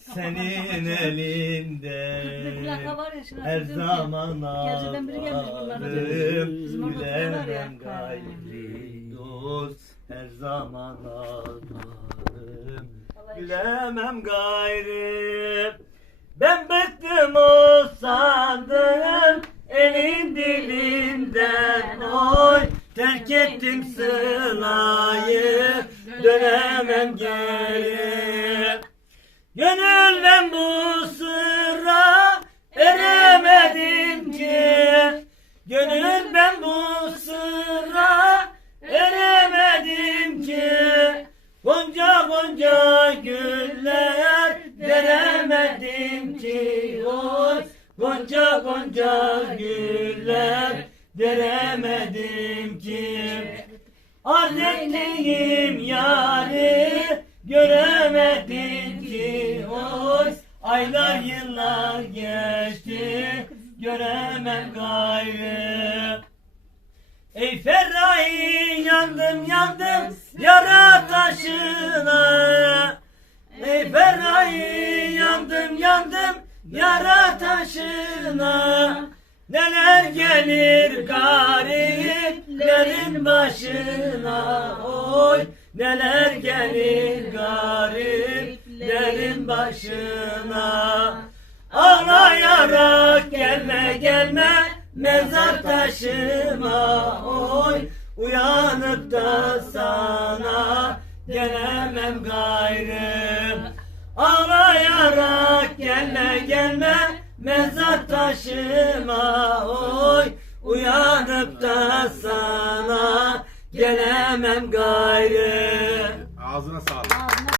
senin elinde her zaman ağlarım. Gülemem gayri dost her zaman ağlarım Gülemem gayrı Ben bıktım o sandığım elin dilinden oy Terk ettim sılayı dönemem geri Gönülden bu sıra eremedim ki. Gönülden bu sıra eremedim ki. Gonca gonca güller deremedim ki. Oy Gonca gonca güller deremedim ki. Arz ettiğim yari göremedim Aylar yıllar geçti göremem gayrı. Ey Ferrahi yandım yandım yara taşına. Ey Ferrahi yandım yandım yara taşına. Neler gelir gariplerin başına? Oy Neler gelir gariplerin başına. Ağlayarak gelme gelme mezar taşıma. Oy Uyanıp da sana gelemem gayrı. Ağlayarak gelme gelme mezar taşıma. Oy Uyanıp da sana gelemem gayrı. Ağzına sağlık.